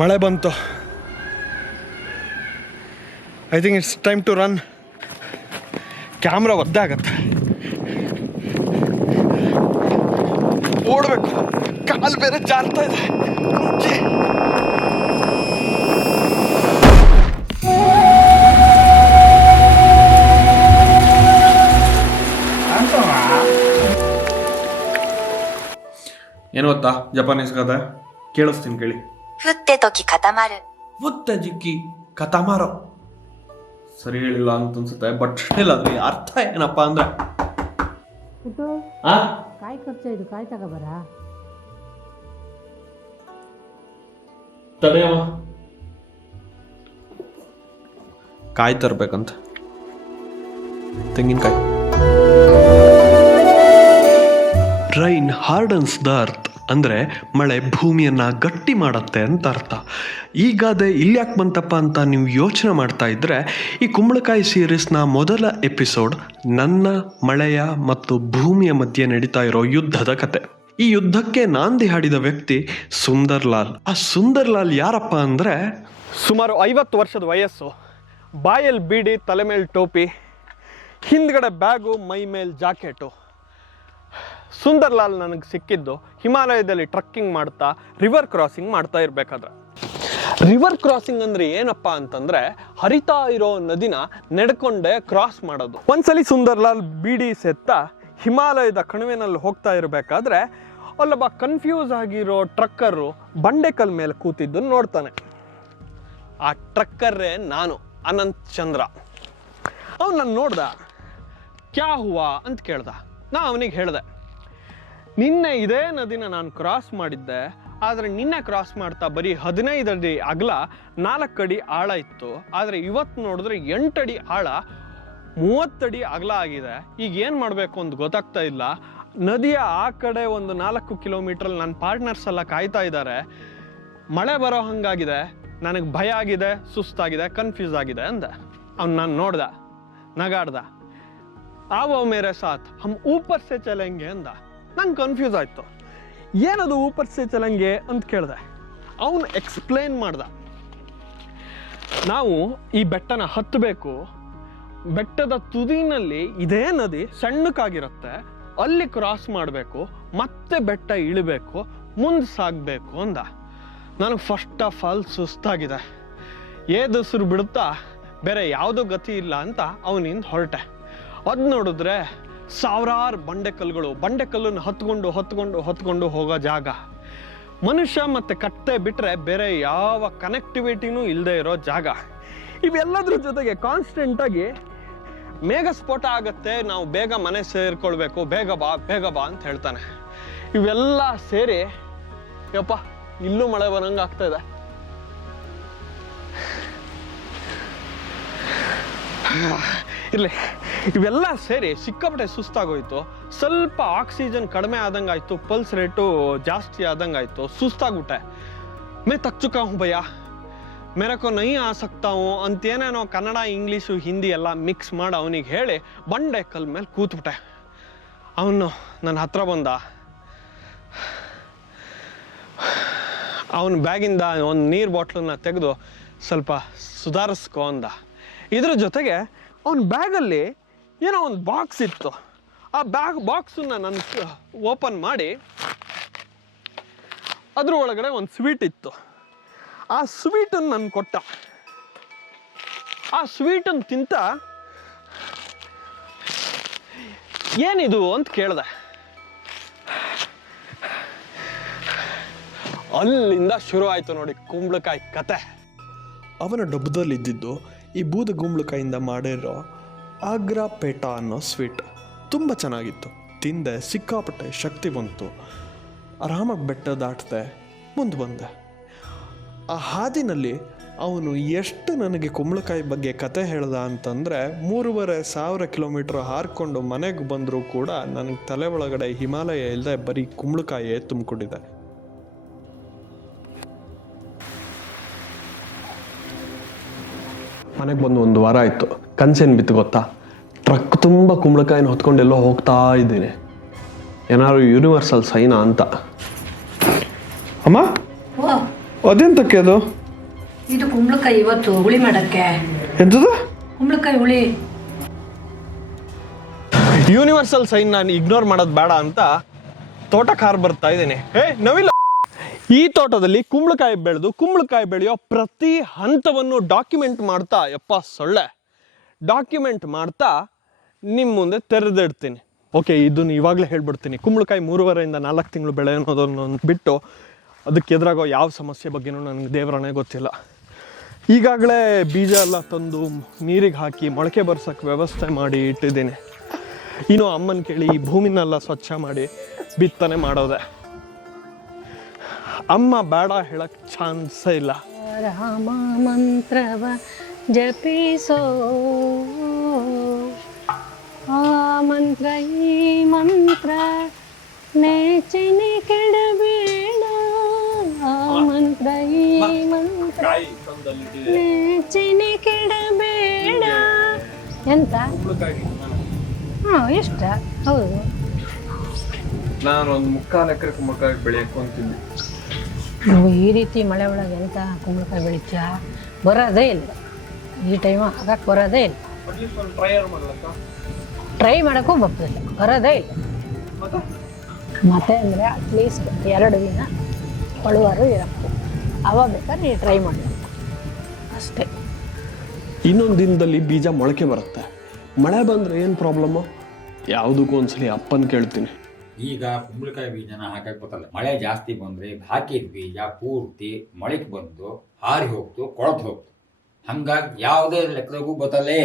ಮಳೆ ಬಂತು. I think it's time to run. Camera ಒದ್ದಾಗತ್ತೆ, ಓಡಬೇಕು. ಕಾಲು ಬೇರೆ ಜಾರ್ತಾ ಇದೆ. ಏನು ಗೊತ್ತಾ ಜಪಾನೀಸ್ ಕಥೆ? ಕೇಳಿಸ್ತೀನಿ ಕೇಳಿ. 降って時固まる ಮುತ್ತೆ ಜಿಕ್ಕಿ ಕಥಮಾರೋ. ಸರಿ ಹೇಳಿಲ್ಲ ಅಂತ ಅನ್ಸುತ್ತೆ, ಬಟ್ ಸ್ಟಿಲ್ ಅದ್ರ ಅರ್ಥ ಏನಪ್ಪ ಅಂದ್ರೆ ಕಾಯಿ ಖರ್ಚು ಇದು, ಕಾಯಿ ತಗೋಬರ. ತಡೆಯವ, ಕಾಯಿ ತರ್ಬೇಕಂತ. ತೆಂಗಿನಕಾಯಿ. ರೈನ್ ಹಾರ್ಡನ್ಸ್ ದ ಅರ್ತ್ ಅಂದರೆ ಮಳೆ ಭೂಮಿಯನ್ನು ಗಟ್ಟಿ ಮಾಡತ್ತೆ ಅಂತ ಅರ್ಥ. ಈಗಾದೆ ಇಲ್ಲಿ ಯಾಕೆ ಬಂತಪ್ಪ ಅಂತ ನೀವು ಯೋಚನೆ ಮಾಡ್ತಾ ಇದ್ದರೆ, ಈ ಕುಂಬಳಕಾಯಿ ಸೀರೀಸ್ನ ಮೊದಲ ಎಪಿಸೋಡ್ ನನ್ನ, ಮಳೆಯ ಮತ್ತು ಭೂಮಿಯ ಮಧ್ಯೆ ನಡೀತಾ ಇರೋ ಯುದ್ಧದ ಕತೆ. ಈ ಯುದ್ಧಕ್ಕೆ ನಾಂದಿ ಹಾಡಿದ ವ್ಯಕ್ತಿ ಸುಂದರ್ ಲಾಲ್. ಆ ಸುಂದರ್ ಲಾಲ್ ಯಾರಪ್ಪ ಅಂದರೆ, ಸುಮಾರು 50 ವರ್ಷದ ವಯಸ್ಸು, ಬಾಯಲ್ಲಿ ಬೀಡಿ, ತಲೆ ಮೇಲೆ ಟೋಪಿ, ಹಿಂದ್ಗಡೆ ಬ್ಯಾಗು, ಮೈ ಮೇಲೆ ಜಾಕೆಟು. ಸುಂದರ್ ಲಾಲ್ ನನಗೆ ಸಿಕ್ಕಿದ್ದು ಹಿಮಾಲಯದಲ್ಲಿ ಟ್ರಕ್ಕಿಂಗ್ ಮಾಡ್ತಾ ರಿವರ್ ಕ್ರಾಸಿಂಗ್ ಮಾಡ್ತಾ ಇರಬೇಕಾದ್ರೆ. ರಿವರ್ ಕ್ರಾಸಿಂಗ್ ಅಂದರೆ ಏನಪ್ಪ ಅಂತಂದರೆ, ಹರಿತಾ ಇರೋ ನದಿನ ನಡ್ಕೊಂಡೆ ಕ್ರಾಸ್ ಮಾಡೋದು. ಒಂದ್ಸಲಿ ಸುಂದರ್ ಲಾಲ್ ಬೀಡಿ ಸೆತ್ತ ಹಿಮಾಲಯದ ಕಣಿವೆನಲ್ಲಿ ಹೋಗ್ತಾ ಇರಬೇಕಾದ್ರೆ ಅಲ್ಲೊಬ್ಬ ಕನ್ಫ್ಯೂಸ್ ಆಗಿರೋ ಟ್ರಕ್ಕರು ಬಂಡೆಕಲ್ ಮೇಲೆ ಕೂತಿದ್ದು ನೋಡ್ತಾನೆ. ಆ ಟ್ರಕ್ಕರ್ರೇ ನಾನು, ಅನಂತ್ ಚಂದ್ರ. ಅವನು ನಾನು ನೋಡ್ದ, ಕ್ಯಾ ಹುವಾ ಅಂತ ಕೇಳ್ದ. ನಾ ಅವನಿಗೆ ಹೇಳ್ದೆ, ನಿನ್ನೆ ಇದೇ ನದಿನ ನಾನು ಕ್ರಾಸ್ ಮಾಡಿದ್ದೆ, ಆದರೆ ನಿನ್ನೆ ಕ್ರಾಸ್ ಮಾಡ್ತಾ ಬರೀ 15 ಅಡಿ ಅಗಲ 4 ಅಡಿ ಆಳ ಇತ್ತು. ಆದರೆ ಇವತ್ತು ನೋಡಿದ್ರೆ 8 ಅಡಿ ಆಳ 30 ಅಡಿ ಅಗಲ ಆಗಿದೆ. ಈಗ ಏನು ಮಾಡಬೇಕು ಅಂತ ಗೊತ್ತಾಗ್ತಾ ಇಲ್ಲ. ನದಿಯ ಆ ಕಡೆ ಒಂದು 4 ಕಿಲೋಮೀಟ್ರಲ್ಲಿ ನನ್ನ ಪಾರ್ಟ್ನರ್ಸ್ ಎಲ್ಲ ಕಾಯ್ತಾ ಇದ್ದಾರೆ. ಮಳೆ ಬರೋ ಹಂಗಾಗಿದೆ, ನನಗೆ ಭಯ ಆಗಿದೆ, ಸುಸ್ತಾಗಿದೆ, ಕನ್ಫ್ಯೂಸ್ ಆಗಿದೆ ಅಂದ. ಅವ್ನು ನಾನು ನೋಡ್ದ, ನಗಾಡ್ದ. आओ मेरे साथ हम ऊपर से चलेंगे ಅಂದ. ನಂಗೆ ಕನ್ಫ್ಯೂಸ್ ಆಯಿತು, ಏನದು ऊपर से चलेंगे ಅಂತ ಕೇಳಿದೆ. ಅವನು ಎಕ್ಸ್ಪ್ಲೇನ್ ಮಾಡ್ದ, ನಾವು ಈ ಬೆಟ್ಟನ ಹತ್ತಬೇಕು, ಬೆಟ್ಟದ ತುದಿನಲ್ಲಿ ಇದೇ ನದಿ ಸಣ್ಣಕ್ಕಾಗಿರುತ್ತೆ, ಅಲ್ಲಿ ಕ್ರಾಸ್ ಮಾಡಬೇಕು, ಮತ್ತೆ ಬೆಟ್ಟ ಇಳಿಬೇಕು, ಮುಂದೆ ಸಾಗಬೇಕು ಅಂದ. ನನಗೆ ಫಸ್ಟ್ ಆಫ್ ಆಲ್ ಸುಸ್ತಾಗಿದೆ, ಏದುಸಿರು ಬಿಡುತ್ತಾ ಬೇರೆ ಯಾವುದೋ ಗತಿ ಇಲ್ಲ ಅಂತ ಅವನಿಂದ ಹೊರಟೆ. ಅದು ನೋಡಿದ್ರೆ ಸಾವಿರಾರು ಬಂಡೆಕಲ್ಲನ್ನು ಹತ್ಕೊಂಡು ಹೋಗೋ ಜಾಗ. ಮನುಷ್ಯ ಮತ್ತು ಕತ್ತೆ ಬಿಟ್ಟರೆ ಬೇರೆ ಯಾವ ಕನೆಕ್ಟಿವಿಟಿನೂ ಇಲ್ಲದೆ ಇರೋ ಜಾಗ. ಇವೆಲ್ಲದ್ರ ಜೊತೆಗೆ ಕಾನ್ಸ್ಟೆಂಟಾಗಿ ಮೇಘ ಸ್ಫೋಟ ಆಗತ್ತೆ, ನಾವು ಬೇಗ ಮನೆ ಸೇರ್ಕೊಳ್ಬೇಕು, ಬೇಗ ಬಾ ಅಂತ ಹೇಳ್ತಾನೆ. ಇವೆಲ್ಲ ಸೇರಿ ಯಪ್ಪ ಇಲ್ಲೂ ಮಳೆ ಬರಂಗೆ ಆಗ್ತಾ ಇದೆ. ಇರಲಿ, ಇವೆಲ್ಲ ಸೇರಿ ಸಿಕ್ಕಾಪಟ್ಟೆ ಸುಸ್ತಾಗೋಯ್ತು. ಸ್ವಲ್ಪ ಆಕ್ಸಿಜನ್ ಕಡಿಮೆ ಆದಂಗಾಯ್ತು, ಪಲ್ಸ್ ರೇಟು ಜಾಸ್ತಿ ಆದಂಗಾಯ್ತು, ಸುಸ್ತಾಗ್ಬಿಟ್ಟೆ. ಮೇ ತಕ್ ಚುಕಾ ಹೂಂ ಭಯ್ಯ, ಮೇರೆ ಕೋ ನಹೀ ಆ ಸಕ್ತಾ ಹೂಂ ಅಂತೇನೇನೋ ಕನ್ನಡ, ಇಂಗ್ಲೀಷು, ಹಿಂದಿ ಎಲ್ಲ ಮಿಕ್ಸ್ ಮಾಡಿ ಅವನಿಗೆ ಹೇಳಿ ಬಂಡೆ ಕಲ್ ಮೇಲೆ ಕೂತ್ಬಿಟ್ಟೆ. ಅವನು ನನ್ನ ಹತ್ರ ಬಂದ, ಅವನ ಬ್ಯಾಗಿಂದ ಒಂದು ನೀರು ಬಾಟ್ಲನ್ನ ತೆಗೆದು ಸ್ವಲ್ಪ ಸುಧಾರಿಸ್ಕೊ ಅಂದ. ಇದ್ರ ಜೊತೆಗೆ ಅವನ ಬ್ಯಾಗಲ್ಲಿ ಏನೋ ಒಂದು ಬಾಕ್ಸ್ ಇತ್ತು. ಆ ಬಾಕ್ಸನ್ನ ನಾನು ಓಪನ್ ಮಾಡಿ ಅದ್ರ ಒಳಗಡೆ ಒಂದು ಸ್ವೀಟ್ ಇತ್ತು. ಆ ಸ್ವೀಟನ್ನು ನಾನು ಕೊಟ್ಟ. ಆ ಸ್ವೀಟನ್ನು ತಿಂತ ಏನಿದು ಅಂತ ಕೇಳಿದೆ. ಅಲ್ಲಿಂದ ಶುರು ಆಯಿತು ನೋಡಿ ಕುಂಬಳಕಾಯಿ ಕತೆ. ಅವನ ಡಬ್ಬದಲ್ಲಿದ್ದಿದ್ದು ಈ ಬೂದ ಕುಂಬಳಕಾಯಿಂದ ಮಾಡಿರೋ ಆಗ್ರಾ ಪೇಟ ಅನ್ನೋ ಸ್ವೀಟ್. ತುಂಬ ಚೆನ್ನಾಗಿತ್ತು. ತಿಂದೆ, ಸಿಕ್ಕಾಪಟ್ಟೆ ಶಕ್ತಿ ಬಂತು. ಆರಾಮಾಗಿ ಬೆಟ್ಟ ದಾಟಿದೆ, ಮುಂದೆ ಬಂದೆ. ಆ ಹಾದಿನಲ್ಲಿ ಅವನು ಎಷ್ಟು ನನಗೆ ಕುಂಬಳಕಾಯಿ ಬಗ್ಗೆ ಕತೆ ಹೇಳ್ದ ಅಂತಂದರೆ, 3500 ಕಿಲೋಮೀಟ್ರ್ ಹಾರ್ಕೊಂಡು ಮನೆಗೆ ಬಂದರೂ ಕೂಡ ನನಗೆ ತಲೆ ಒಳಗಡೆ ಹಿಮಾಲಯ ಇಲ್ಲದೆ ಬರೀ ಕುಂಬಳಕಾಯೇ ತುಂಬಿಕೊಂಡಿದೆ. ಮನೆಗೆ ಬಂದು 1 ವಾರ ಆಯಿತು. ಕನ್ಸೇನು ಬಿತ್ತು ಗೊತ್ತಾ? ಟ್ರಕ್ ತುಂಬ ಕುಂಬಳಕಾಯಿನ ಹೊತ್ಕೊಂಡೆಲ್ಲೋ ಹೋಗ್ತಾ ಇದ್ದೀನಿ. ಏನಾದ್ರು ಯೂನಿವರ್ಸಲ್ ಸೈನಾ ಅಂತ. ಅಮ್ಮ ಅದೆಂತಕ್ಕೆ ಅದು? ಇದು ಕುಂಬಳಕಾಯಿ ಇವತ್ತು ಹುಳಿ ಮಾಡಕ್ಕೆ. ಎಂಥದ್ದು? ಕುಂಬಳಕಾಯಿ ಹುಳಿ. ಯೂನಿವರ್ಸಲ್ ಸೈನ್ ನಾನು ಇಗ್ನೋರ್ ಮಾಡೋದು ಬೇಡ ಅಂತ ತೋಟಕ್ಕೆ ಬರ್ತಾ ಇದ್ದೀನಿ. ನವಿಲ್ಲ, ಈ ತೋಟದಲ್ಲಿ ಕುಂಬಳಕಾಯಿ ಬೆಳೆದು ಕುಂಬಳಕಾಯಿ ಬೆಳೆಯೋ ಪ್ರತಿ ಹಂತವನ್ನು ಡಾಕ್ಯುಮೆಂಟ್ ಮಾಡ್ತಾ, ಡಾಕ್ಯುಮೆಂಟ್ ಮಾಡ್ತಾ ನಿಮ್ಮ ಮುಂದೆ ತೆರೆದಿಡ್ತೀನಿ. ಓಕೆ, ಇದನ್ನು ಇವಾಗಲೇ ಹೇಳ್ಬಿಡ್ತೀನಿ. ಕುಂಬಳಕಾಯಿ 3.5 ಇಂದ 4 ತಿಂಗಳು ಬೆಳೆ ಅನ್ನೋದನ್ನು ಬಿಟ್ಟು ಅದಕ್ಕೆ ಎದುರಾಗೋ ಯಾವ ಸಮಸ್ಯೆ ಬಗ್ಗೆನೂ ನನಗೆ ದೇವರನೇ ಗೊತ್ತಿಲ್ಲ. ಈಗಾಗಲೇ ಬೀಜ ಎಲ್ಲ ತಂದು ನೀರಿಗೆ ಹಾಕಿ ಮೊಳಕೆ ಬರ್ಸೋಕ್ಕೆ ವ್ಯವಸ್ಥೆ ಮಾಡಿ ಇಟ್ಟಿದ್ದೀನಿ. ಇನ್ನು ಅಮ್ಮನ ಕೇಳಿ ಈ ಭೂಮಿನೆಲ್ಲ ಸ್ವಚ್ಛ ಮಾಡಿ ಬಿತ್ತನೆ ಮಾಡೋದೆ. ಅಮ್ಮ ಬೇಡ ಹೇಳಕ್ಕೆ ಚಾನ್ಸೇ ಇಲ್ಲ. ರಾಮ ಮಂತ್ರವ ಜಪಿಸೋ, ಆ ಮಂತ್ರ ಈ ಮಂತ್ರ ನೆಚ್ಚಿನಿ ಕೆಡಬೇಡ, ಆ ಮಂತ್ರ ಈ ಮಂತ್ರ ನೆಚ್ಚಿನಿ ಕೆಡಬೇಡ. ಎಂತ? ಹಾಂ, ಇಷ್ಟ. ಹೌದು, ನಾನು ಒಂದು 3/4 ಎಕರೆ ಕುಂಬಳಕಾಯಿ ಬೆಳೆಯಕ್ಕೆ ಅಂತಿದ್ದೆ. ನೀವು ಈ ರೀತಿ ಮಳೆ ಒಳಗೆ ಎಂತ ಕುಂಬಳಕಾಯಿ ಬೆಳಿತೀಯ? ಬರೋದೇ ಇಲ್ಲ. ಈ ಟೈಮ್ ಹಾಕಕ್ಕೆ ಬರೋದೇ ಇಲ್ಲ. ಟ್ರೈ ಮಾಡೋಕ್ಕೂ ಬರ್ತದಿಲ್ಲ, ಬರೋದೇ ಇಲ್ಲ. ಮತ್ತೆ ಅಂದರೆ ಅಟ್ಲೀಸ್ಟ್ 2 ದಿನ ಹೊಳುವಾರು ಇರಬೇಕು. ಅವಾಗ ಬೇಕಾದ್ರೆ ನೀವು ಟ್ರೈ ಮಾಡಬೇಕು ಅಷ್ಟೇ. ಇನ್ನೊಂದು ದಿನದಲ್ಲಿ ಬೀಜ ಮೊಳಕೆ ಬರುತ್ತೆ. ಮಳೆ ಬಂದರೆ ಏನು ಪ್ರಾಬ್ಲಮ್ಮು? ಯಾವುದಕ್ಕೂ ಒಂದ್ಸಲಿ ಅಪ್ಪನ ಕೇಳ್ತೀನಿ. ಈಗ ಕುಂಬಳಕಾಯಿ ಬೀಜನ ಹಾಕಕ್ಕೆ ಗೊತ್ತಲ್ಲ, ಮಳೆ ಜಾಸ್ತಿ ಬಂದರೆ ಹಾಕಿದ ಬೀಜ ಪೂರ್ತಿ ಮೊಳಕೆ ಬಂದು ಹಾರಿ ಹೋಗ್ತು, ಕೊಳತು ಹೋಗ್ತು. ಹಂಗಾಗಿ ಯಾವುದೇ ಲೆಕ್ಕದಾಗೂ ಗೊತ್ತಲ್ಲೇ.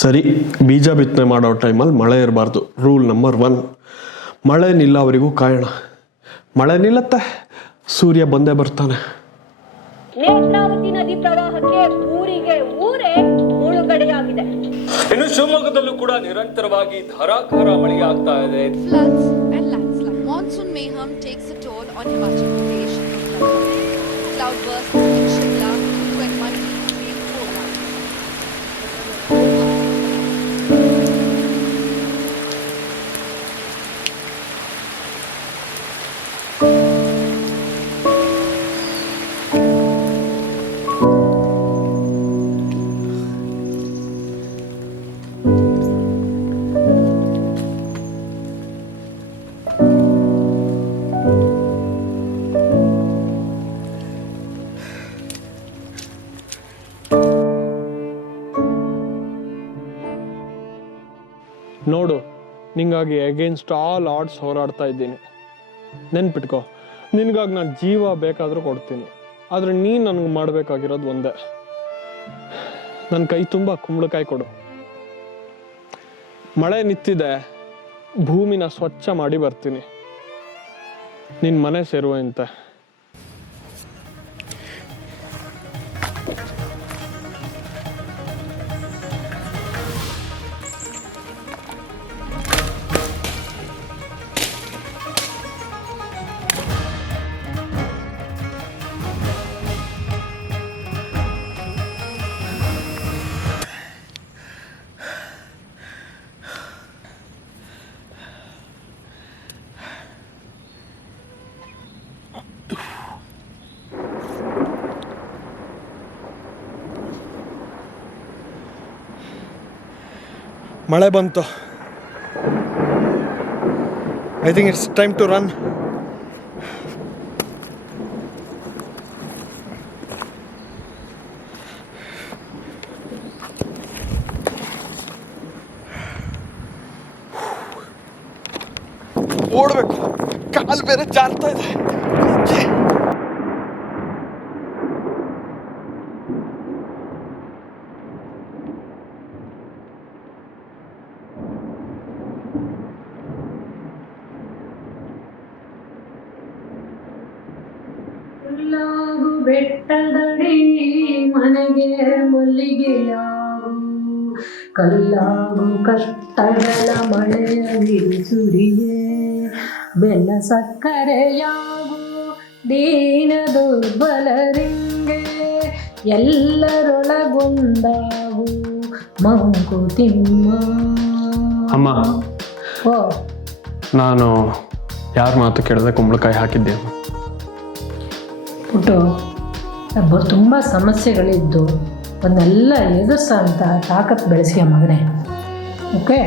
ಸರಿ, ಬೀಜ ಬಿತ್ತನೆ ಮಾಡೋ ಟೈಮಲ್ಲಿ ಮಳೆ ಇರಬಾರ್ದು. Rule number 1. ಮಳೆ ನಿಲ್ಲವರೆಗೂ ಕಾಯೋಣ. ಮಳೆ ನಿಲ್ಲತ್ತೆ, ಸೂರ್ಯ ಬಂದೇ ಬರ್ತಾನೆ. ನೇತ್ರಾವತಿ ನದಿ ಪ್ರವಾಹಕ್ಕೆ ಊರಿಗೆ ಊರೇ ಮುಳುಗಡೆಯಾಗಿದೆ. ಇನ್ನು ಶಿವಮೊಗ್ಗದಲ್ಲೂ ಕೂಡ ನಿರಂತರವಾಗಿ ಧಾರಾಕಾರ ಮಳೆಯಾಗ್ತಾ ಇದೆ. Floods and landslide. Monsoon mayhem takes a toll on Himachal Pradesh and Uttarakhand. Cloudbursts in Shimla, Kullu and Mandi remain forecast. ನೋಡು, ನಿಂಗಾಗಿ ಅಗೇನ್ಸ್ಟ್ ಆಲ್ ಆಡ್ಸ್ ಹೋರಾಡ್ತಾ ಇದ್ದೀನಿ. ನೆನ್ಪಿಟ್ಕೋ, ನಿನಗಾಗಿ ನಾನು ಜೀವ ಬೇಕಾದರೂ ಕೊಡ್ತೀನಿ. ಆದರೆ ನೀನು ನನಗೆ ಮಾಡಬೇಕಾಗಿರೋದು ಒಂದೇ, ನನ್ನ ಕೈ ತುಂಬ ಕುಂಬಳಕಾಯಿ ಕೊಡು. ಮಳೆ ನಿಂತಿದೆ, ಭೂಮಿನ ಸ್ವಚ್ಛ ಮಾಡಿ ಬರ್ತೀನಿ. ನಿನ್ನ ಮನೆ ಸೇರುವಂತೆ. ಮಳೆ ಬಂತು. I think it's time to run. ಓಡಬೇಕು, ಕಾಲು ಬೇರೆ ಜಾರ್ತಾ ಇದೆ. ಬೆಟ್ಟದಡಿ ಮನೆಗೆ ಮಲ್ಲಿಗೆಯಾಗು, ಕಲ್ಲಾಗು ಕಷ್ಟಗಳ ಮಳೆಯ ಸುರಿಯೇ, ಬೆಲ್ಲ ಸಕ್ಕರೆಯಾಗು ದೀನ ದುರ್ಬಲರಿಂಗೆ, ಎಲ್ಲರೊಳಗೊಂದಾಗು ಮಂಕುತಿಮ್ಮ. ಅಮ್ಮ, ಓ, ನಾನು ಯಾರ ಮಾತು ಕೇಳದೆ ಕುಂಬಳಕಾಯಿ ಹಾಕಿದ್ದೆ. ಪುಟ್ಟು ತುಂಬ ಸಮಸ್ಯೆಗಳಿದ್ದು ಅದನ್ನೆಲ್ಲ ಎದುರಿಸೋ ಅಂತ ತಾಕತ್ತು ಬೆಳೆಸಿಯ ಮಗನೇ. ಓಕೆ.